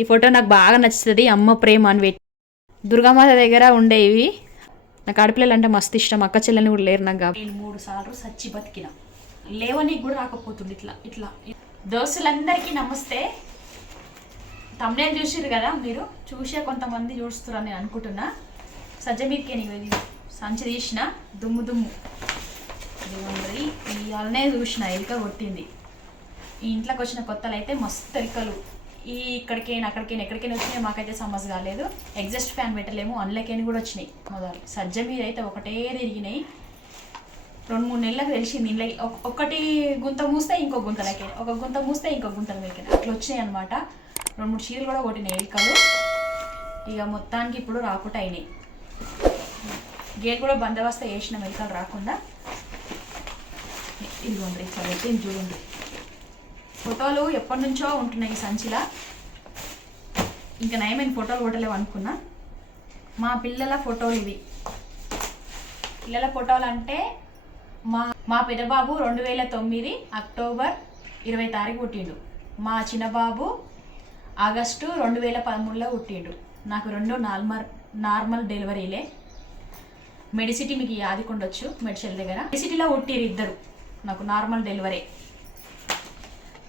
ఈ ఫోటో నాకు బాగా నచ్చుతుంది. అమ్మ ప్రేమ అని పెట్టి దుర్గామాత దగ్గర ఉండేవి. నాకు ఆడపిల్లలు అంటే మస్తు ఇష్టం. అక్క చెల్లెని కూడా లేరు నాకు కాబట్టి నేను 3 సార్లు సచ్చి బతికిన. లేవనికి కూడా రాకపోతుంది. ఇట్లా ఇట్లా దోస్తులందరికీ నమస్తే. తమ్నేల్ చూసిరు కదా, మీరు చూసే కొంతమంది చూస్తున్నారని నేను అనుకుంటున్నా. సజ్జ మీదకే ఇది సంచి తీసిన దుమ్ము దుమ్ము ఇవాళనే చూసిన ఎలుక కొట్టింది. ఈ ఇంట్లోకి వచ్చిన కొత్తలు అయితే మస్తు ఎలుకలు. ఇక్కడికైనా అక్కడికైనా ఎక్కడికైనా వచ్చినాయి. మాకైతే సమస్య కాలేదు. ఎగ్జాస్ట్ ఫ్యాన్ పెట్టలేము, అందులోకైనా కూడా వచ్చినాయి. మొదలు సజ్జ మీద అయితే ఒకటే తిరిగినాయి. 2-3 నెలలకు తెలిసింది. ఇంట్లో ఒకటి గుంత మూస్తే ఇంకో గుంతలకి, ఒక గుంత మూస్తే ఇంకో గుంతలకి అట్లా వచ్చినాయి అనమాట. 2-3 చీరలు కూడా కొట్టినాయి ఎలుకలు. ఇక మొత్తానికి ఇప్పుడు రాకుండా అయినాయి. గేట్ కూడా బందోబస్తు వేసిన ఎలుకలు రాకుండా. ఇదిగోండి ఇట్లా పెట్టింది చూడండి. ఫోటోలు ఎప్పటి నుంచో ఉంటున్నాయి ఈ సంచిలా. ఇంకా నయమైన ఫోటోలు కొట్టలేవు అనుకున్నా. మా పిల్లల ఫోటోలు ఇవి. పిల్లల ఫోటోలు అంటే మా పెద్దబాబు 2009 అక్టోబర్ 20 తారీఖు పుట్టిండు. మా చిన్నబాబు ఆగస్టు 2013లో పుట్టిండు. నాకు 2 నార్మల్ డెలివరీలే. మెడిసిటీ మీకు యాదికుండొచ్చు, మెడిసిల్ దగ్గర మెడిసిటీలో పుట్టిరు ఇద్దరు. నాకు నార్మల్ డెలివరీ.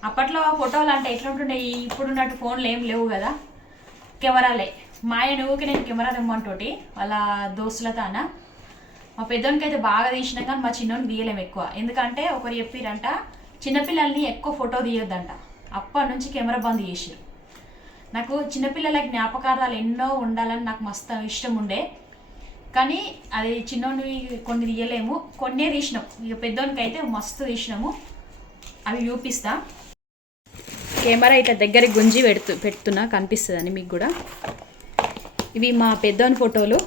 అప్పట్లో ఫోటోలు అంటే ఎట్లుంటుండే, ఇప్పుడున్నట్టు ఫోన్లు ఏం లేవు కదా, కెమెరాలే. మా ఆయన ఊరికి నేను కెమెరా తెమ్మంటోటి వాళ్ళ దోస్తులతో అన్న. మా పెద్దోనికి అయితే బాగా తీసినా కానీ మా చిన్నోనికి తీయలేము ఎక్కువ. ఎందుకంటే ఒకరు చెప్పిరంట చిన్నపిల్లల్ని ఎక్కువ ఫోటో తీయొద్దంట. అప్పటి నుంచి కెమెరా బంద్ చేసిరు. నాకు చిన్నపిల్లల జ్ఞాపకార్థాలు ఎన్నో ఉండాలని నాకు మస్తు ఇష్టం ఉండే. కానీ అది చిన్నోని కొన్ని తీయలేము, కొన్నే తీసినాం. ఇక పెద్దోనికి అయితే మస్తు తీసినాము. అవి చూపిస్తా. కెమెరా ఇట్లా దగ్గరికి గుంజి పెడుతున్నా, కనిపిస్తుందని మీకు కూడా. ఇవి మా పెద్దోని ఫోటోలు.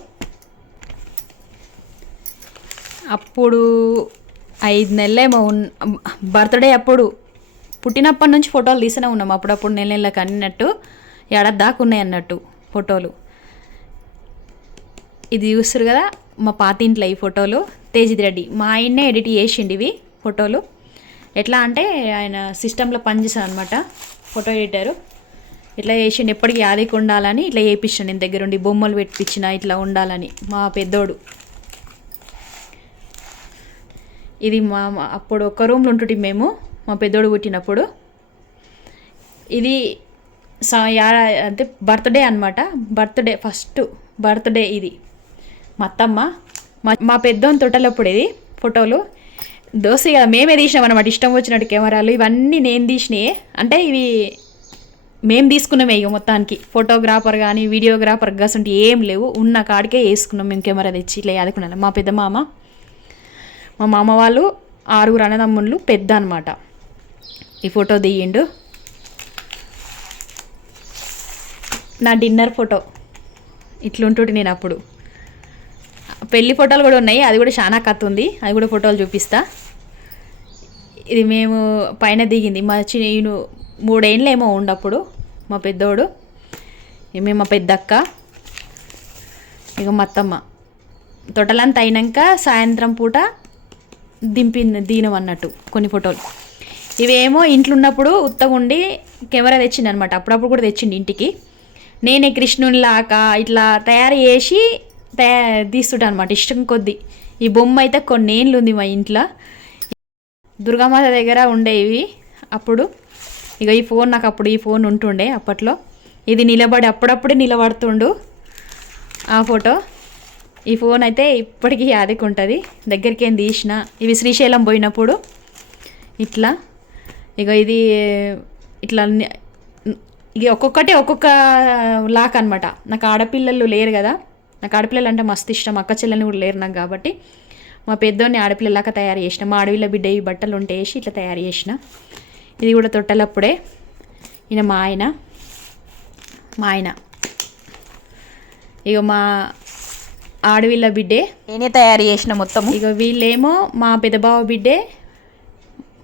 అప్పుడు 5 నెలలేమో బర్త్డే అప్పుడు. పుట్టినప్పటి నుంచి ఫోటోలు తీస్తూనే ఉన్నాం. అప్పుడప్పుడు నెలలకు అన్నట్టు ఏడాది దాకా ఉన్నాయి అన్నట్టు ఫోటోలు. ఇది చూస్తారు కదా మా పాతింట్లో ఈ ఫోటోలు. తేజిత్ రెడ్డి మా ఆయన్నే ఎడిట్ చేసిండు ఇవి ఫోటోలు. ఎట్లా అంటే ఆయన సిస్టంలో పనిచేసాను అనమాట, ఫోటో ఎడిటరు. ఇట్లా చేసిండు. ఎప్పటికీ యాదికి ఉండాలని ఇట్లా చేయించాను. నేను దగ్గరుండి బొమ్మలు పెట్టించిన ఇట్లా ఉండాలని. మా పెద్దోడు ఇది అప్పుడు ఒక రూమ్లో ఉంటుంటే మేము, మా పెద్దోడు పుట్టినప్పుడు. ఇది అంటే బర్త్డే అనమాట. బర్త్డే ఫస్ట్ బర్త్డే ఇది మా అత్తమ్మ. మా పెద్దోని తొట్టలప్పుడు ఇది ఫోటోలు. దోస్తీ కదా మేమే తీసినాం అనమాట, ఇష్టం వచ్చినట్టు కెమెరాలు. ఇవన్నీ నేను తీసినాయి. అంటే ఇవి మేము తీసుకున్నామే. ఇక మొత్తానికి ఫోటోగ్రాఫర్ కానీ వీడియోగ్రాఫర్ గసంటి ఏం లేవు. ఉన్న కాడికే వేసుకున్నాం మేము కెమెరా తెచ్చి ఇట్లా యాదుకున్నాను. మా పెద్ద మామ, మా మామ వాళ్ళు 6 అన్నదమ్ముళ్ళు పెద్ద అనమాట. ఈ ఫోటో దిగిండు. నా డిన్నర్ ఫోటో ఇట్లుంటుంటే నేను అప్పుడు. పెళ్లి ఫోటోలు కూడా ఉన్నాయి, అది కూడా చాలా కథ ఉంది, అది కూడా ఫోటోలు చూపిస్తా. ఇది మేము పైన దిగింది. మా 3 ఏళ్ళు ఏమో ఉండప్పుడు మా పెద్దోడు. మేము మా పెద్దక్క, ఇక మా అత్తమ్మ. తొట్టలంతా అయినాక సాయంత్రం పూట దీనం అన్నట్టు కొన్ని ఫోటోలు. ఇవేమో ఇంట్లో ఉన్నప్పుడు ఉత్తగా ఉండి కెమెరా తెచ్చిండు అనమాట. అప్పుడప్పుడు కూడా తెచ్చిండు ఇంటికి. నేనే కృష్ణునిలాగా ఇట్లా తయారు చేసి తీస్తుంటా అనమాట ఇష్టం కొద్దీ. ఈ బొమ్మ అయితే కొన్ని ఏళ్ళు ఉంది మా ఇంట్లో. దుర్గామాత దగ్గర ఉండేవి అప్పుడు. ఇక ఈ ఫోన్ నాకు అప్పుడు ఈ ఫోన్ ఉంటుండే అప్పట్లో. ఇది నిలబడి అప్పుడప్పుడే నిలబడుతుండు ఆ ఫోటో. ఈ ఫోన్ అయితే ఇప్పటికీ యాదికి ఉంటుంది. దగ్గరికి ఏం తీసిన. ఇవి శ్రీశైలం పోయినప్పుడు ఇట్లా. ఇక ఇది ఇట్లా ఇక ఒక్కొక్కటి ఒక్కొక్క లాక్ అనమాట. నాకు ఆడపిల్లలు లేరు కదా, నాకు ఆడపిల్లలు అంటే మస్తు ఇష్టం. అక్క చెల్లెని కూడా లేరు నాకు కాబట్టి మా పెద్దోని ఆడపిల్లలాగా తయారు చేసిన. మా అడవిలో బిడ్డ ఈ బట్టలు ఉంటే వేసి ఇట్లా తయారు చేసిన. ఇది కూడా తొట్టలప్పుడే. ఈయన మా ఆయన ఇక మా ఆడవిళ్ళ బిడ్డే నేనే తయారు చేసిన మొత్తం. ఇక వీళ్ళేమో మా పెద్దబావ బిడ్డే,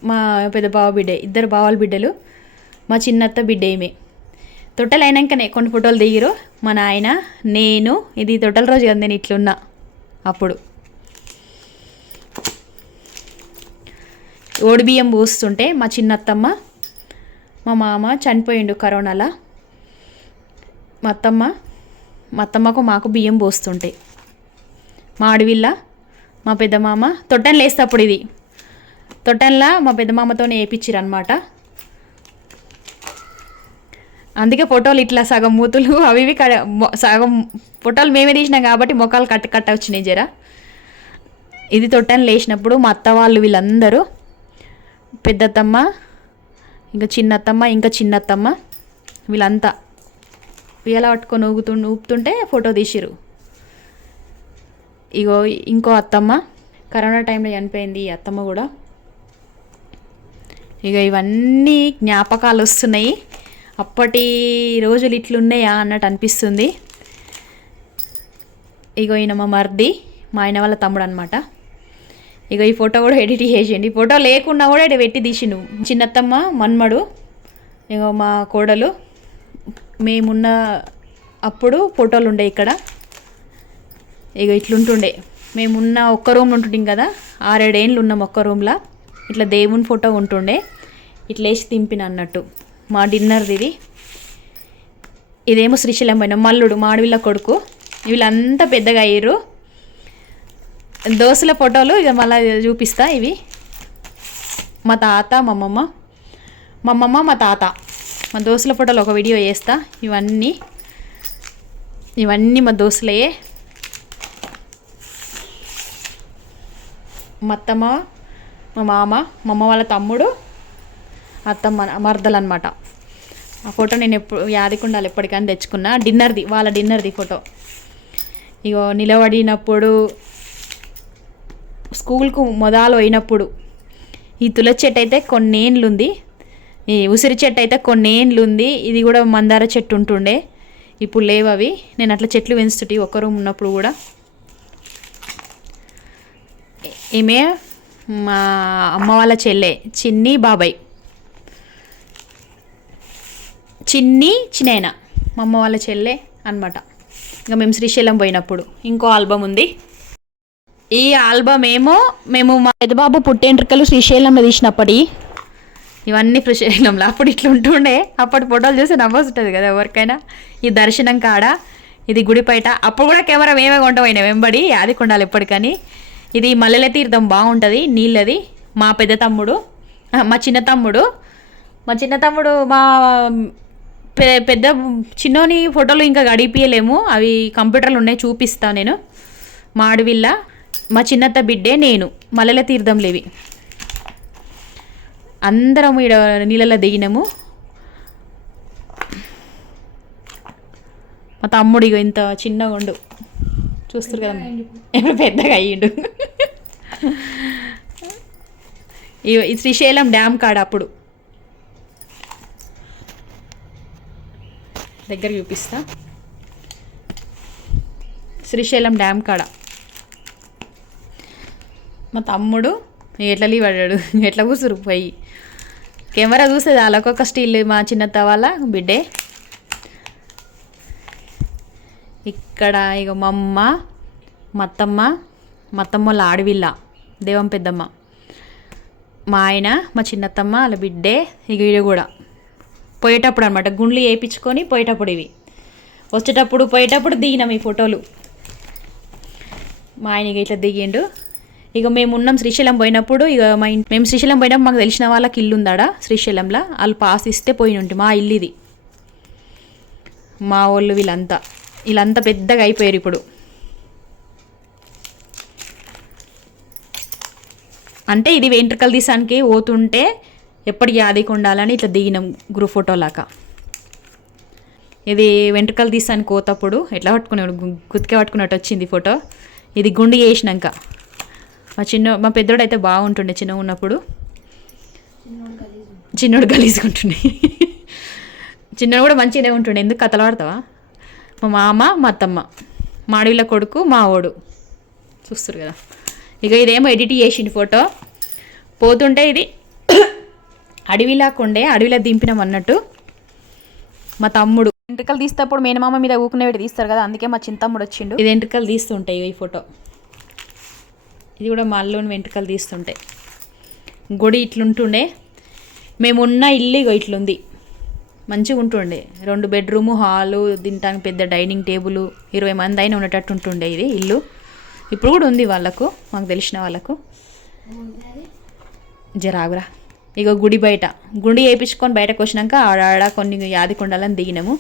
మా పెద్దబావ బిడ్డే, 2 బావల బిడ్డలు. మా చిన్నత్త బిడ్డ ఏమే. తొట్టెలు అయినాకనే కొన్ని ఫోటోలు దిగిరు మా నాయన, నేను. ఇది తొట్టెల రోజు కదా నేను ఇట్లున్నా అప్పుడు. ఓడిబియ్యం పోస్తుంటే మా చిన్నత్తమ్మ, మా మామ చనిపోయిండు కరోనాలో. మా అత్తమ్మకు మాకు బియ్యం పోస్తుంటాయి. మా అడవిల్ల మా పెద్దమామ తొట్టెన్లు వేస్తప్పుడు ఇది తొట్టెన్లా మా పెద్దమామతోనే వేయించారు అనమాట. అందుకే ఫోటోలు ఇట్లా సగం మూతులు అవి ఇవి సగం ఫోటోలు మేమే తీసినాం కాబట్టి మొక్కలు కట్ట వచ్చినాయి జర. ఇది తొట్టెన్లు వేసినప్పుడు మా అత్త వాళ్ళు వీళ్ళందరూ పెద్దత్తమ్మ ఇంకా చిన్నత్తమ్మ వీళ్ళంతా ఉయ్యాల పట్టుకొని ఊపుతుంటే ఫోటో తీసిరు. ఇగో ఇంకో అత్తమ్మ కరోనా టైంలో చనిపోయింది ఈ అత్తమ్మ కూడా. ఇక ఇవన్నీ జ్ఞాపకాలు వస్తున్నాయి. అప్పటి రోజులు ఇట్లున్నాయా అన్నట్టు అనిపిస్తుంది. ఇగో ఈయన మా మర్ది, మా ఆయన వాళ్ళ తమ్ముడు అనమాట. ఇక ఈ ఫోటో కూడా ఎడిట్ చేసిండు. ఈ ఫోటో లేకున్నా కూడా ఇక్కడ పెట్టి తీసిండు. చిన్నత్తమ్మ మన్మడు, ఇగో మా కోడలు. మేమున్న అప్పుడు ఫోటోలు ఉండే ఇక్కడ. ఇక ఇట్లుంటుండే మేమున్న ఒక్క రూమ్ ఉంటుండే కదా, 6-7 ఏళ్ళు ఉన్నాం ఒక్క రూమ్లో. ఇట్లా దేవుని ఫోటో ఉంటుండే, ఇట్లా వేసి తింపిన అన్నట్టు. మా డిన్నర్ది ఇదేమో శ్రీశైలం పోయినాం. మల్లుడు మా అడవిల్ల కొడుకు. వీళ్ళంతా పెద్దగా అయ్యారు. దోస్తుల ఫోటోలు ఇక మళ్ళీ చూపిస్తా. ఇవి మా తాత మా అమ్మమ్మ మా తాత. మా దోస్తుల ఫోటోలు ఒక వీడియో చేస్తా. ఇవన్నీ మా దోస్తులయే. మా అత్తమ్మ, మా మామ, మా అమ్మ వాళ్ళ తమ్ముడు, అత్తమ్మ మర్దలు అనమాట. ఆ ఫోటో నేను యాదికుండాలి ఎప్పటికైనా తెచ్చుకున్నా. వాళ్ళ డిన్నర్ది ఫోటో. ఇగో నిలబడినప్పుడు, స్కూల్కు మొదలు అయినప్పుడు. ఈ తులసి చెట్టు అయితే కొన్నేళ్ళు ఉంది, ఈ ఉసిరి చెట్టు అయితే కొన్నేళ్ళు ఉంది. ఇది కూడా మందార చెట్టు ఉంటుండే, ఇప్పుడు లేవు అవి. నేను అట్లా చెట్లు పెంచుతుంటే ఒక్క రూమ్ ఉన్నప్పుడు కూడా. ఈమె మా అమ్మ వాళ్ళ చెల్లె, చిన్ని బాబాయ్. చిన్నైనా మా అమ్మ వాళ్ళ చెల్లె అనమాట. ఇంకా మేము శ్రీశైలం పోయినప్పుడు. ఇంకో ఆల్బమ్ ఉంది. ఈ ఆల్బమ్ ఏమో మేము మా పెద్దబాబు పుట్టేంట్రికలు శ్రీశైలంలో తీసినప్పటి. ఇవన్నీ శ్రీశైలంలో అప్పుడు ఇట్లా ఉంటుండే. అప్పటి ఫోటోలు చూసి నవ్వొస్తుంది కదా ఎవరికైనా. ఈ దర్శనం కాడ, ఇది గుడిపైట. అప్పుడు కూడా కెమెరా మేమే కొంటపోయినా వెంబడి, యాదికొండాలి ఎప్పటికని. ఇది మల్లెల తీర్థం బాగుంటుంది నీళ్ళది. మా పెద్ద తమ్ముడు, మా చిన్న తమ్ముడు మా పెద్ద చిన్నోని ఫోటోలు ఇంకా గడిపియలేము, అవి కంప్యూటర్లు ఉన్నాయి, చూపిస్తా నేను. మా అడవిల్ల మా చిన్నత్త బిడ్డే నేను. మల్లెల తీర్థంలు ఇవి. అందరం ఈడ నీళ్ళలో దిగినాము. మా తమ్ముడు ఇగో ఇంత చిన్నగా ఉండు, చూస్తారు కదా, ఎప్పుడు పెద్దగా అయ్యిండు. ఈ శ్రీశైలం డ్యామ్ కాడ అప్పుడు దగ్గర చూపిస్తా. శ్రీశైలం డ్యామ్ కాడ మా తమ్ముడు ఎట్లా లీవ్ పడ్డాడు, ఎట్లా కూసురు పోయి. కెమెరా చూసేది వాళ్ళకొక స్టీల్. మా చిన్నత్త వాళ్ళ బిడ్డే. ఇక్కడ ఇక మా అమ్మ, మా అత్తమ్మ వాళ్ళ ఆడవిల్ల దేవం పెద్దమ్మ, మా ఆయన, మా చిన్నత్తమ్మ వాళ్ళ బిడ్డే. ఇక వీడు కూడా పోయేటప్పుడు అనమాట, గుండ్లు వేయించుకొని పోయేటప్పుడు. ఇవి వచ్చేటప్పుడు పోయేటప్పుడు దిగినాం ఈ ఫోటోలు. మా ఆయన ఇక ఇట్లా దిగిండు. ఇక మేము ఉన్నాం శ్రీశైలం పోయినప్పుడు. ఇక మేము శ్రీశైలం పోయినప్పుడు మాకు తెలిసిన వాళ్ళకి ఇల్లు ఉందాడా శ్రీశైలంలో. వాళ్ళు పాస్ ఇస్తే పోయినుంటి. మా ఇల్లు ఇది. మా వాళ్ళు వీళ్ళంతా పెద్దగా అయిపోయారు ఇప్పుడు. అంటే ఇది వెంట్రుకలు తీసానికి పోతుంటే ఎప్పటికీ యాదికి ఉండాలని ఇట్లా దిగినాం గ్రూప్ ఫోటోలాగా. ఇది వెంట్రుకలు తీసానికి పోతప్పుడు ఎట్లా పట్టుకునేవాడు, గుతికే పట్టుకున్నట్టు వచ్చింది ఫోటో. ఇది గుండు వేసినాక. మా పెద్దోడు అయితే బాగుంటుండే చిన్నగా ఉన్నప్పుడు. చిన్నోడు గలీజుకుంటుండే. చిన్నోడు కూడా మంచిగానే ఉంటుండే. ఎందుకు కథలు పడతావా. మా మామ, మా అత్తమ్మ, మా అడవిల కొడుకు, మా ఓడు. చూస్తారు కదా. ఇక ఇదేమో ఎడిట్ చేసిండు ఫోటో. పోతుంటే ఇది అడవిలో దింపినాం అన్నట్టు. మా తమ్ముడు వెంట్రుకలు తీసేటప్పుడు మేనమామ మీద ఊకునేవి తీస్తారు కదా, అందుకే మా చిన్నతమ్ముడు వచ్చిండు. ఇది వెంట్రుకలు తీస్తుంటాయి ఈ ఫోటో. ఇది కూడా మా అల్లుని వెంట్రుకలు తీస్తుంటాయి. గుడి ఇట్లుంటుండే. మేమున్న ఇల్లు ఇగో ఇట్లుంది. మంచిగా ఉంటుండే 2 బెడ్రూము హాలు తినడానికి పెద్ద డైనింగ్ టేబుల్ 20 మంది అయినా ఉండేటట్టు ఉంటుండే ఇది ఇల్లు. ఇప్పుడు కూడా ఉంది వాళ్ళకు, మాకు తెలిసిన వాళ్ళకు. జరాగురా ఇక గుడి బయట గుడి వేయించుకొని బయటకు వచ్చినాక ఆడ కొన్ని యాదికొండాలని దిగినాము.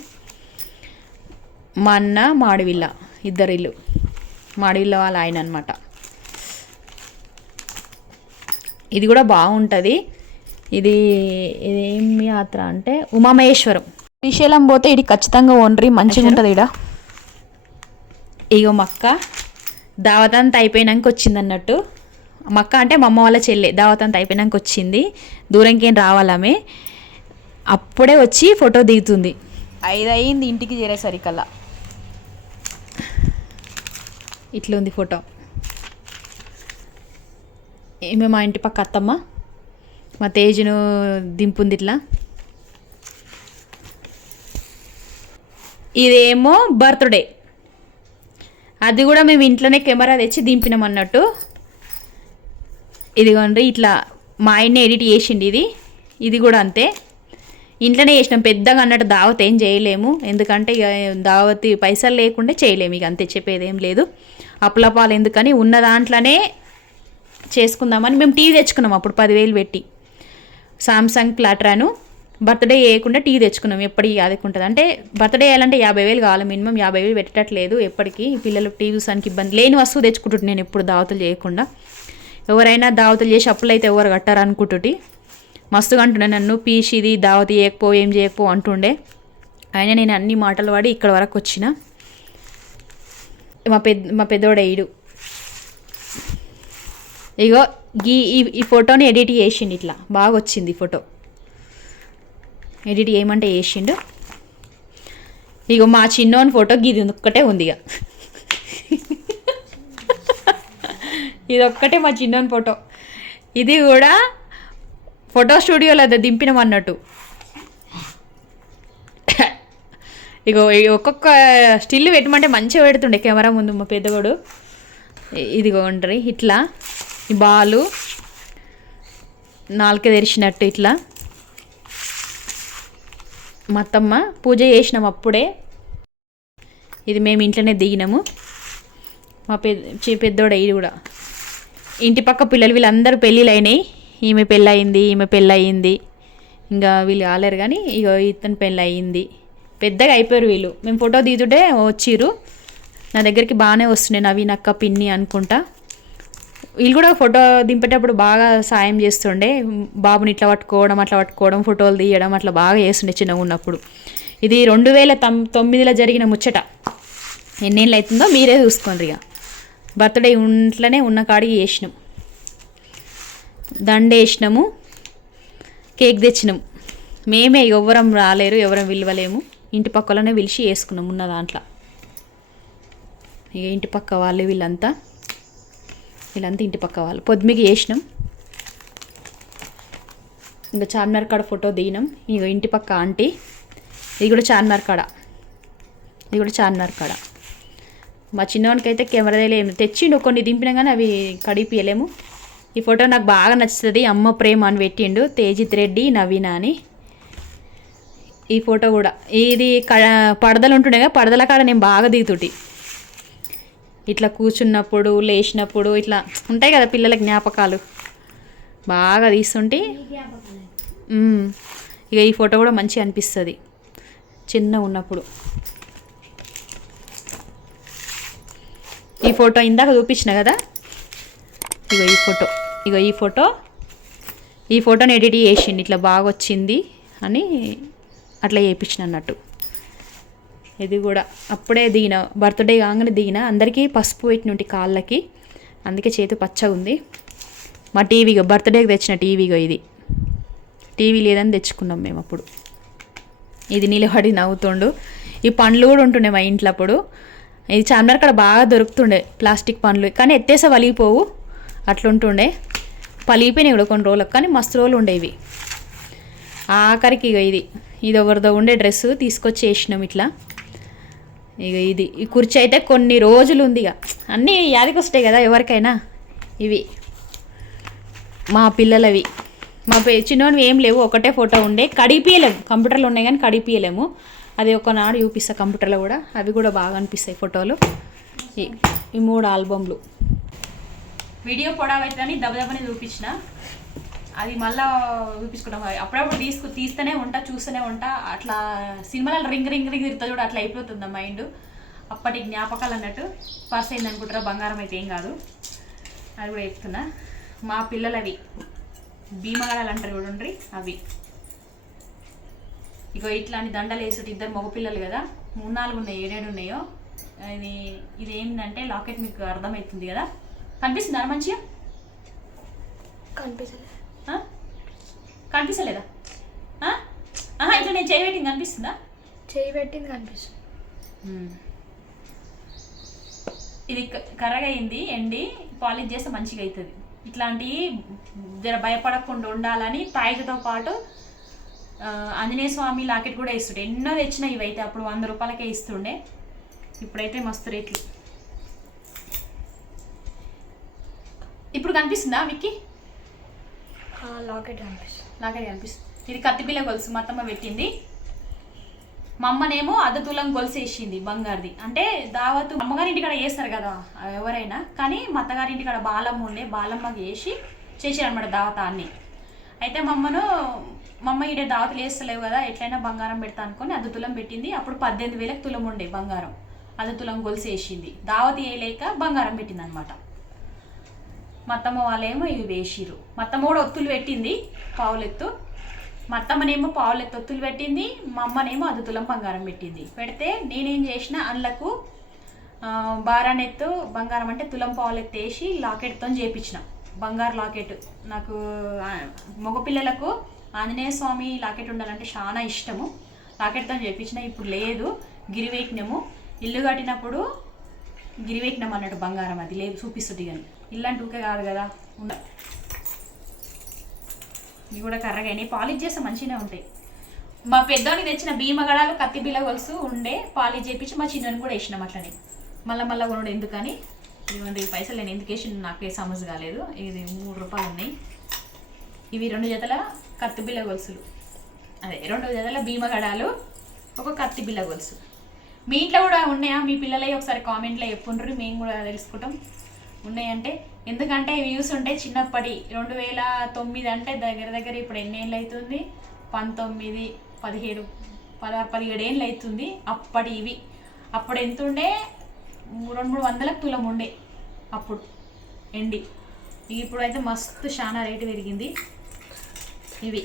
మా అన్న మాడివిల్ల ఇద్దరు ఇల్లు, మాడివిల్ల వాళ్ళ ఆయన అనమాట. ఇది కూడా బాగుంటుంది. ఇదేం యాత్ర అంటే ఉమామహేశ్వరం. శ్రీశైలం పోతే ఇది ఖచ్చితంగా వండ్రి మంచిగా ఉంటుంది ఇక్కడ. ఇగో మక్క దావతంతా అయిపోయినాక వచ్చింది అన్నట్టు. మక్క అంటే మా అమ్మ వాళ్ళ చెల్లె. దావతంతా అయిపోయినాక వచ్చింది, దూరంకి ఏం రావాలమే. అప్పుడే వచ్చి ఫోటో దిగుతుంది. 5 అయింది ఇంటికి చేరేసరికల్లా. ఇట్లుంది ఫోటో. ఈమె మా ఇంటి పక్క అత్తమ్మ, మా తేజును దింపుంది ఇట్లా. ఇదేమో బర్త్డే, అది కూడా మేము ఇంట్లోనే కెమెరా తెచ్చి దింపినాం అన్నట్టు. ఇదిగోండి ఇట్లా మా ఆయన్ని ఎడిట్ చేసిండి. ఇది కూడా అంతే, ఇంట్లోనే చేసినాం. పెద్దగా అన్నట్టు దావత్ ఏం చేయలేము, ఎందుకంటే ఇక దావత్ పైసలు లేకుండా చేయలేము. ఇక అంతే, చెప్పేది ఏం లేదు. అప్పులపాలు ఎందుకని ఉన్న దాంట్లోనే చేసుకుందామని మేము టీవీ తెచ్చుకున్నాం అప్పుడు 10,000 పెట్టి. సామ్సంగ్ ప్లాట్రాను. బర్త్డే చేయకుండా టీవీ తెచ్చుకున్నాం. ఎప్పటికీ అదుకుంటుంది అంటే బర్త్డే చేయాలంటే 50,000 కావాలి మినిమం. 50,000 పెట్టట్లేదు ఎప్పటికీ. పిల్లలు టీవీ చూసానికి ఇబ్బంది, లేని వస్తువు తెచ్చుకుంటుంటే నేను ఎప్పుడు దావతులు చేయకుండా. ఎవరైనా దావతులు చేసి అప్పులు అయితే ఎవరు కట్టారు అనుకుంటుటి. మస్తుగా అంటుండే నన్ను, పీసిది దావత్ చేయకపో ఏం చేయకపో అంటుండే. అయినా నేను అన్ని మాటలు వాడి ఇక్కడ వరకు వచ్చిన. మా పెద్దోడు ఈడు. ఇగో ఈ ఫోటోని ఎడిట్ చేసిండు, ఇట్లా బాగా వచ్చింది ఈ ఫోటో. ఎడిట్ చేయమంటే చేసిండు. ఇగో మా చిన్నోని ఫోటో ఇది ఒక్కటే ఉంది. ఇక ఇది ఒక్కటే మా చిన్నోని ఫోటో. ఇది కూడా ఫోటో స్టూడియోలో అది దింపినాం అన్నట్టు. ఇగో ఒక్కొక్క స్టిల్ పెట్టమంటే మంచిగా పెడుతుండే కెమెరా ముందు మా పెద్దగోడు. ఇదిగో ఉండ్రి ఇట్లా ఈ బాలు నాలుక తెరిచినట్టు ఇట్లా. మా అత్తమ్మ పూజ చేసినాం అప్పుడే. ఇది మేము ఇంట్లోనే దిగినాము. మా పెద్దోడ ఇది కూడా. ఇంటి పక్క పిల్లలు వీళ్ళందరూ పెళ్ళిళ్ళు అయినాయి. ఈమె పెళ్ళయింది, ఇంకా వీళ్ళు కాలేరు కానీ ఇక ఇతను పెళ్ళి అయ్యింది. పెద్దగా అయిపోయారు వీళ్ళు. మేము ఫోటో దిగుతుంటే వచ్చిర్రు నా దగ్గరికి, బాగానే వస్తున్నాయి నవీనక్క పిన్ని అనుకుంటా. వీళ్ళు కూడా ఫోటో దింపేటప్పుడు బాగా సాయం చేస్తుండే. బాబుని ఇట్లా పట్టుకోవడం అట్లా పట్టుకోవడం, ఫోటోలు తీయడం అట్లా బాగా చేస్తుండే చిన్నగా ఉన్నప్పుడు. ఇది 2009లో జరిగిన ముచ్చట. ఎన్నేళ్ళు అవుతుందో మీరే చూసుకోండి. ఇక బర్త్డే ఇంట్లోనే ఉన్న కాడికి చేసినాం. దండ వేసినాము, కేక్ తెచ్చినాము. మేమే ఎవ్వరం రాలేరు, ఎవరం విలువలేము. ఇంటి పక్కలోనే పిలిచి వేసుకున్నాం ఉన్న దాంట్లో. ఇక ఇంటి పక్క వాళ్ళు వీళ్ళంతా ఇంటి పక్క వాళ్ళు. పొద్దుమికి చేసినాం. ఇంకా చార్మినార్ కాడ ఫోటో దిగినాం. ఇక ఇంటి పక్క ఆంటీ. ఇది కూడా చార్మినార్ కాడ. మా చిన్నవానికి అయితే కెమెరా లేము, తెచ్చిండు కొన్ని దింపినా కానీ అవి కడిపియలేము. ఈ ఫోటో నాకు బాగా నచ్చుతుంది. అమ్మ ప్రేమ అని పెట్టిండు, తేజిత్ రెడ్డి నవీన అని. ఈ ఫోటో కూడా ఇది పడదలు ఉంటుండే కదా, పడదల కాడ నేను బాగా దిగుతుటి. ఇట్లా కూర్చున్నప్పుడు లేచినప్పుడు ఇట్లా ఉంటాయి కదా పిల్లల జ్ఞాపకాలు, బాగా తీస్తుంటే. ఇక ఈ ఫోటో కూడా మంచిగా అనిపిస్తుంది చిన్న ఉన్నప్పుడు. ఈ ఫోటో ఇందాక చూపించిన కదా, ఈ ఫోటోని ఎడిట్ చేసిండు ఇట్లా బాగా వచ్చింది అని అట్లా చేయించిన అన్నట్టు. ఇది కూడా అప్పుడే దిగిన, బర్త్డే కాగానే దిగిన. అందరికీ పసుపు పెట్టినట్టు కాళ్ళకి, అందుకే చేతి పచ్చగా ఉంది. మా టీవీగా బర్త్డేకి తెచ్చిన టీవీగా ఇది. టీవీ లేదని తెచ్చుకున్నాం మేము అప్పుడు. ఇది నిలబడి నవ్వుతుండు. ఈ పండ్లు కూడా ఉంటుండే మా ఇంట్లో అప్పుడు. ఇది చార్మినార్ కాడ బాగా దొరుకుతుండే ప్లాస్టిక్ పండ్లు, కానీ ఎత్తేసా వలిగిపోవు అట్లుంటుండే. పలిగిపోయినాయి కూడా కొన్ని రోజులకు, కానీ మస్తు రోజులు ఉండేవి. ఆఖరికి ఇక ఇది ఎవరిదో ఉండే డ్రెస్సు తీసుకొచ్చి వేసినాం ఇట్లా. ఇక ఈ కుర్చీ అయితే కొన్ని రోజులు ఉంది. ఇక అన్నీ యాదికి వస్తాయి కదా ఎవరికైనా. ఇవి మా పిల్లలవి, మా చిన్నోని ఏం లేవు, ఒకటే ఫోటో ఉండే, కడిపియలేము, కంప్యూటర్లో ఉన్నాయి కానీ కడిపియలేము. అది ఒకనాడు చూపిస్తా కంప్యూటర్లో కూడా, అవి కూడా బాగా అనిపిస్తాయి ఫోటోలు. ఈ 3 ఆల్బమ్లు. వీడియో పొడవైతుందని దెబ్బని చూపించిన, అది మళ్ళీ చూపించుకుంటాం. అప్పుడప్పుడు తీస్తూనే ఉంటా, చూస్తూనే ఉంటా. అట్లా సినిమాలలో రింగ్ రింగ్ రింగ్ తిరుగుతా చూడ, అట్లా అయిపోతుంది మైండ్. అప్పటి జ్ఞాపకాలు అన్నట్టు. పర్స్ అయింది అనుకుంటారా, బంగారం అయితే ఏం కాదు. అది కూడా చెప్తున్నా. మా పిల్లలు అవి భీమగడాలు అంటారు చూడండి, అవి. ఇగో ఇట్లాంటి దండలు వేసుకుంటే 2 మగపిల్లలు కదా, 3-4 ఉన్నాయి, 7 ఉన్నాయో. ఇది ఏంటంటే లాకెట్, మీకు అర్థమవుతుంది కదా. కనిపిస్తుందా మంచిగా? కనిపిస్తలేదా? ఇట్లా నేను చేయి పెట్టింది కనిపిస్తుందా? చేయి పెట్టింది కనిపిస్తుంది. ఇది కర్రగా అయింది, ఎండి పాలిష్ చేస్తే మంచిగా అవుతుంది. ఇట్లాంటి జర భయపడకుండా ఉండాలని తాయితో పాటు ఆంజనేయ స్వామి లాకెట్ కూడా ఇస్తుండే. ఎన్నో తెచ్చినా ఇవైతే అప్పుడు 100 రూపాయలకే ఇస్తుండే, ఇప్పుడైతే మస్తు రేట్లు. ఇప్పుడు కనిపిస్తుందా మీకు? లాకెట్ కనిపిస్తుంది. లాకెట్ కనిపిస్తుంది. ఇది కత్తిపిల్ల గొలుసు మా అత్తమ్మ పెట్టింది. మా అమ్మనేమో అద్దతులం గొలుసు వేసింది బంగారుది. అంటే దావతు అమ్మగారింటి కాడ వేస్తారు కదా ఎవరైనా, కానీ మా అత్తగారింటి కాడ బాలమ్మ ఉండే, బాలమ్మకి వేసి చేసారనమాట దావత అన్ని. అయితే మా అమ్మ ఈడే దావతలు వేస్తలేవు కదా, ఎట్లయినా బంగారం పెడతా అనుకొని అద్దతులం పెట్టింది. అప్పుడు 18,000 తులం ఉండే బంగారం. అద్దతులం గొలుసు వేసింది, దావతి వేయలేక బంగారం పెట్టింది అనమాట. మా అత్తమ్మ వాళ్ళేమో ఇవి వేసిరు. మా అత్తమ్మ కూడా ఒత్తులు పెట్టింది, పావులెత్తు. మా అత్తమ్మనేమో పావులెత్తు ఒత్తులు పెట్టింది, మా అమ్మనేమో అద్దతులం బంగారం పెట్టింది. పెడితే నేనేం చేసిన, అందులకు బారానెత్తు బంగారం అంటే తులం పావులెత్తు వేసి లాకెట్తో చేయించిన, బంగారు లాకెట్. నాకు మగపిల్లలకు ఆంజనేయ స్వామి లాకెట్ ఉండాలంటే చాలా ఇష్టము. లాకెట్తో చేయించిన. ఇప్పుడు లేదు, గిరివేకినము. ఇల్లు కట్టినప్పుడు గిరివేకినం అన్నట్టు బంగారం, అది లేదు చూపిస్తుంది. కానీ ఇల్లంటే ఊకే కాదు కదా, ఇవి కూడా కర్రగానే పాలిష్ చేస్తే మంచిగానే ఉంటాయి. మా పెద్దోనికి తెచ్చిన భీమగడాలు కత్తి బిల్ల గొలుసు ఉండే, పాలిష్ చేయించి మా చిన్నోని కూడా వేసినాం అట్లనే. మళ్ళీ కొనడు ఎందుకని. ఇదిగోండి ఈ పైసలు నేను ఎందుకు వేసిన నాకే సమజ్ కాలేదు. ఇది 3 రూపాయలు ఉన్నాయి. ఇవి 2 జతల కత్తి బిల్ల గొలుసులు, అదే 2 జతల భీమగడాలు, ఒక కత్తి బిల్ల గొలుసు. మీ ఇంట్లో కూడా ఉన్నాయా? మీ పిల్లలే ఒకసారి కామెంట్లో చెప్పుండ్రు, మేము కూడా తెలుసుకుంటాం ఉన్నాయంటే. ఎందుకంటే ఇవి చూస్తుంటే చిన్నప్పటి 2009 అంటే దగ్గర ఇప్పుడు ఎన్ని ఏళ్ళు అవుతుంది, 19, 17, 16, 17 ఏళ్ళు అవుతుంది. అప్పటి ఇవి అప్పుడు ఎంత ఉండే, 200-300 తులం ఉండే అప్పుడు ఎండి. ఇప్పుడైతే మస్తు చాలా రేటు పెరిగింది. ఇవి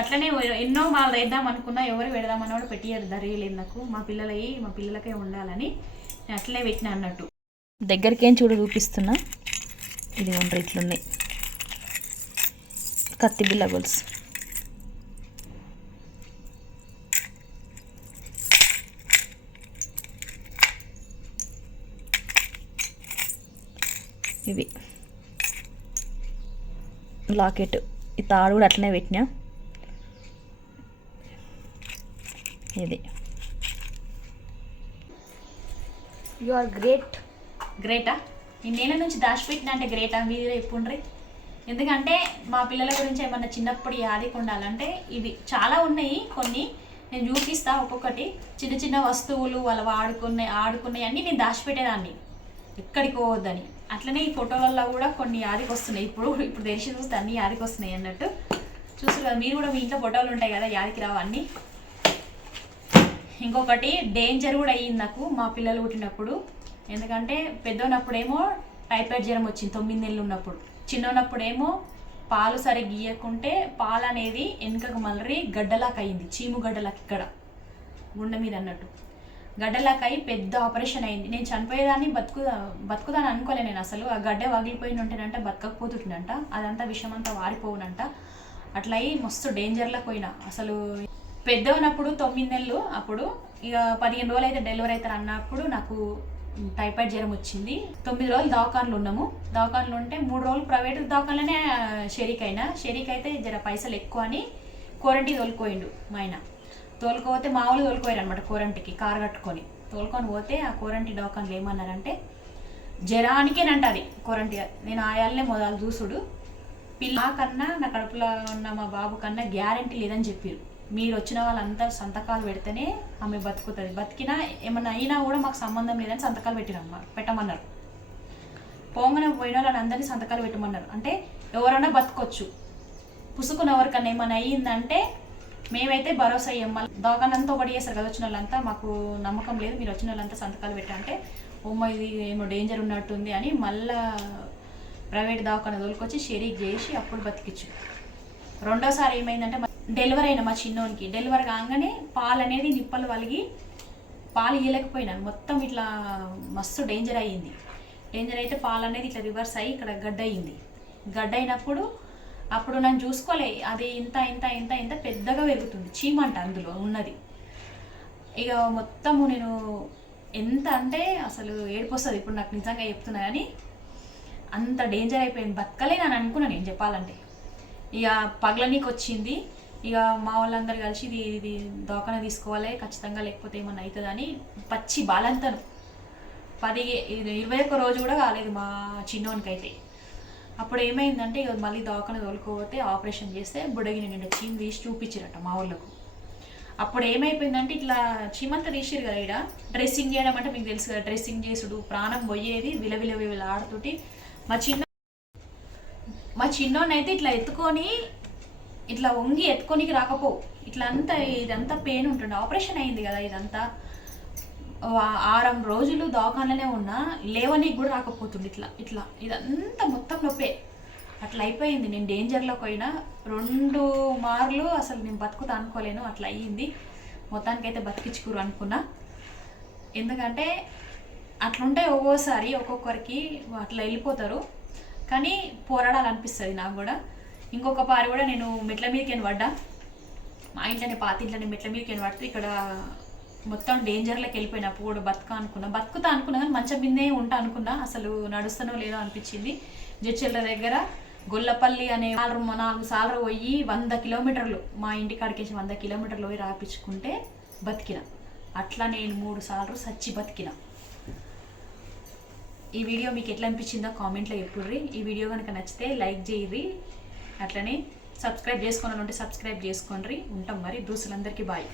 అట్లనే ఎన్నో మాలు వేద్దాం అనుకున్నా, ఎవరు పెడదామన్నా కూడా పెట్టియారు, ధరలేదు నాకు. మా పిల్లలకే ఉండాలని నేను అట్లనే పెట్టినా అన్నట్టు. దగ్గరికి ఏం చూపిస్తున్నా. ఇది ఒండ్రు ఇట్లున్నాయి కత్తి బిల్ల గొలుసు. ఇవి లాకెట్, ఈ తాడు కూడా అట్లనే పెట్టినా. ఇది యు ఆర్ గ్రేటా? ఇన్నేళ్ళ నుంచి దాచిపెట్టిన అంటే గ్రేటా? మీరు చెప్పుండ్రి. ఎందుకంటే మా పిల్లల గురించి ఏమన్నా చిన్నప్పుడు యాదికి ఉండాలంటే ఇవి చాలా ఉన్నాయి. కొన్ని నేను చూపిస్తా, ఒక్కొక్కటి చిన్న చిన్న వస్తువులు వాళ్ళు ఆడుకున్నాయి అన్నీ నేను దాచిపెట్టేదాన్ని, ఎక్కడికి పోవద్దని. అట్లనే ఈ ఫోటోలలో కూడా కొన్ని యాదికి వస్తున్నాయి. ఇప్పుడు తెలిసి చూస్తే అన్నీ యాదికి వస్తున్నాయి అన్నట్టు. చూస్తారు కదా మీరు కూడా, మీ ఇంట్లో ఫోటోలు ఉంటాయి కదా, యాదికి రావు అన్నీ. ఇంకొకటి డేంజర్ కూడా అయ్యింది నాకు మా పిల్లలు పుట్టినప్పుడు. ఎందుకంటే పెద్దోనప్పుడేమో టైఫాయిడ్ జ్వరం వచ్చింది 9 నెలలు ఉన్నప్పుడు. చిన్నోనప్పుడేమో పాలు సరే గీయకుంటే పాలు అనేది వెనుకకు మళ్ళీ గడ్డలాక్ అయింది, చీము గడ్డలాక్ ఇక్కడ గుండె మీద అన్నట్టు గడ్డలాక్ అయ్యి పెద్ద ఆపరేషన్ అయింది. నేను చనిపోయేదాన్ని, బతుకుదాన్ని అనుకోలే నేను అసలు. ఆ గడ్డ వగిలిపోయిన ఉంటేనంట బతకపోతుంటేనంట, అదంతా విషమంతా వారిపోవునంట. అట్లా అయ్యి మస్తు డేంజర్లకు పోయినా అసలు. పెద్ద ఉన్నప్పుడు 9 నెలలు, అప్పుడు ఇక 15 రోజులు అయితే డెలివరీ అవుతారు అన్నప్పుడు నాకు టైఫాయిడ్ జ్వరం వచ్చింది. 9 రోజులు దవాఖానలో ఉన్నాము. దవాఖానలో ఉంటే 3 రోజులు ప్రైవేట్ దవాఖానలోనే షరీక్ అయితే జర పైసలు ఎక్కువ అని కోరంటి తోలుకోయిండు మా ఆయన. తోలుకోతే మామూలు తోలుకోయారు అనమాట, కోరంటికి కారు కట్టుకొని తోలుకొని పోతే ఆ కోరంటి దవాఖానలో ఏమన్నారంటే జ్వరానికేనంట అది కోరంటి. నేను ఆయాలనే మొదలు చూసుడు, పిల్ల కన్నా నా కడుపులో ఉన్న మా బాబు కన్నా గ్యారంటీ లేదని చెప్పారు. మీరు వచ్చిన వాళ్ళంతా సంతకాలు పెడితేనే ఆమె బతుకుతుంది, బతికినా ఏమన్నా అయినా కూడా మాకు సంబంధం లేదని సంతకాలు పెట్టమన్నారు. పోంగన పోయిన వాళ్ళని అందరినీ సంతకాలు పెట్టమన్నారు. అంటే ఎవరన్నా బతకొచ్చు, పుసుకున్న ఎవరికన్నా ఏమైనా అయ్యిందంటే మేమైతే భరోసా అయ్యాం. మళ్ళీ దవాఖానంతా ఒకటి చేస్తారు కదా వచ్చిన వాళ్ళంతా, మాకు నమ్మకం లేదు, మీరు వచ్చిన వాళ్ళంతా సంతకాలు పెట్టంటే ఓమ్మ ఇది ఏమో డేంజర్ ఉన్నట్టుంది అని మళ్ళా ప్రైవేట్ దవాఖాన తోలుకొచ్చి షెరీక్ చేసి అప్పుడు బతికిచ్చు. రెండోసారి ఏమైందంటే డెలివరీ అయినా మా చిన్నోనికి డెలివరీ కాగానే పాలు అనేది నిప్పలు వలిగి పాలు ఇవ్వలేకపోయినాను. మొత్తం ఇట్లా మస్తు డేంజర్ అయ్యింది. డేంజర్ అయితే పాలు అనేది ఇట్లా రివర్స్ అయ్యి ఇక్కడ గడ్డ అయ్యింది. గడ్డ అయినప్పుడు అప్పుడు నన్ను చూసుకోలే, అది ఇంత ఇంత ఇంత ఇంత పెద్దగా పెరుగుతుంది, చీమంట అందులో ఉన్నది. ఇక మొత్తము నేను ఎంత అంటే అసలు ఏడిపోస్తుంది ఇప్పుడు నాకు నిజంగా చెప్తున్నా, కానీ అంత డేంజర్ అయిపోయింది. బతకలే నేను అనుకున్నాను నేను చెప్పాలంటే. ఇక పగలనీకి వచ్చింది. ఇక మా వాళ్ళందరూ కలిసి ఇది దవాఖాన తీసుకోవాలి ఖచ్చితంగా, లేకపోతే ఏమన్నా అవుతుందని పచ్చి బాలంతను 21 రోజు కూడా కాలేదు మా చిన్నోనికి అయితే. అప్పుడు ఏమైందంటే ఇక మళ్ళీ దవాఖాన తోలుకోపోతే ఆపరేషన్ చేస్తే బుడగిని నిండా చీమ తీసి చూపించారట మా వాళ్ళకు. అప్పుడు ఏమైపోయిందంటే ఇట్లా చీమంతా తీసిరు కదా, ఇక్కడ డ్రెస్సింగ్ చేయడం అంటే మీకు తెలుసు కదా, డ్రెస్సింగ్ చేసుడు ప్రాణం పోయేది, విలవిల ఆడుతుంటే మా చిన్నోనైతే ఇట్లా ఎత్తుకొని ఇట్లా వంగి ఎత్తుకోనికి రాకపోవు, ఇట్లా అంతా ఇదంతా పెయిన్ ఉంటుండే. ఆపరేషన్ అయింది కదా, ఇదంతా 6 రోజులు దవాఖానలోనే ఉన్నా, లేవనీకి కూడా రాకపోతుంది. ఇట్లా ఇట్లా ఇదంతా మొత్తం నొప్పే. అట్లా అయిపోయింది. నేను డేంజర్లోకి పోయినా 2 మార్లు అసలు నేను బతుకుతా అనుకోలేను, అట్లా అయ్యింది. మొత్తానికైతే బతికించుకురు అనుకున్నా. ఎందుకంటే అట్లుంటే ఒక్కోసారి ఒక్కొక్కరికి అట్లా వెళ్ళిపోతారు, కానీ పోరాడాలనిపిస్తుంది నాకు కూడా. ఇంకొక పారి కూడా నేను మెట్ల మీదకి పడ్డా, మా ఇంట్లోనే పాత ఇంట్లోనే మెట్ల మీదకి పడితే ఇక్కడ మొత్తం డేంజర్లోకి వెళ్ళిపోయినా. అప్పుడు కూడా బతుకుతా అనుకున్నా కానీ మంచం మీదే ఉంటా అనుకున్నా, అసలు నడుస్తానో లేదో అనిపించింది. జడ్చెల్ల దగ్గర గొల్లపల్లి అనే 4 సార్లు పోయి 100 కిలోమీటర్లు మా ఇంటి కాడికేసి 100 కిలోమీటర్లు పోయి రాపించుకుంటే బతికిన. అట్లా నేను 3 సార్లు సచ్చి బతికిన. ఈ వీడియో మీకు ఎట్లా అనిపించిందో కామెంట్లో చెప్పుర్రి. ఈ వీడియో కనుక నచ్చితే లైక్ చేయర్రి, అట్లనే సబ్స్క్రైబ్ చేసుకోవాలంటే సబ్స్క్రైబ్ చేసుకోండి. ఉంటాం మరి. దోస్తులందరికీ బాయ్.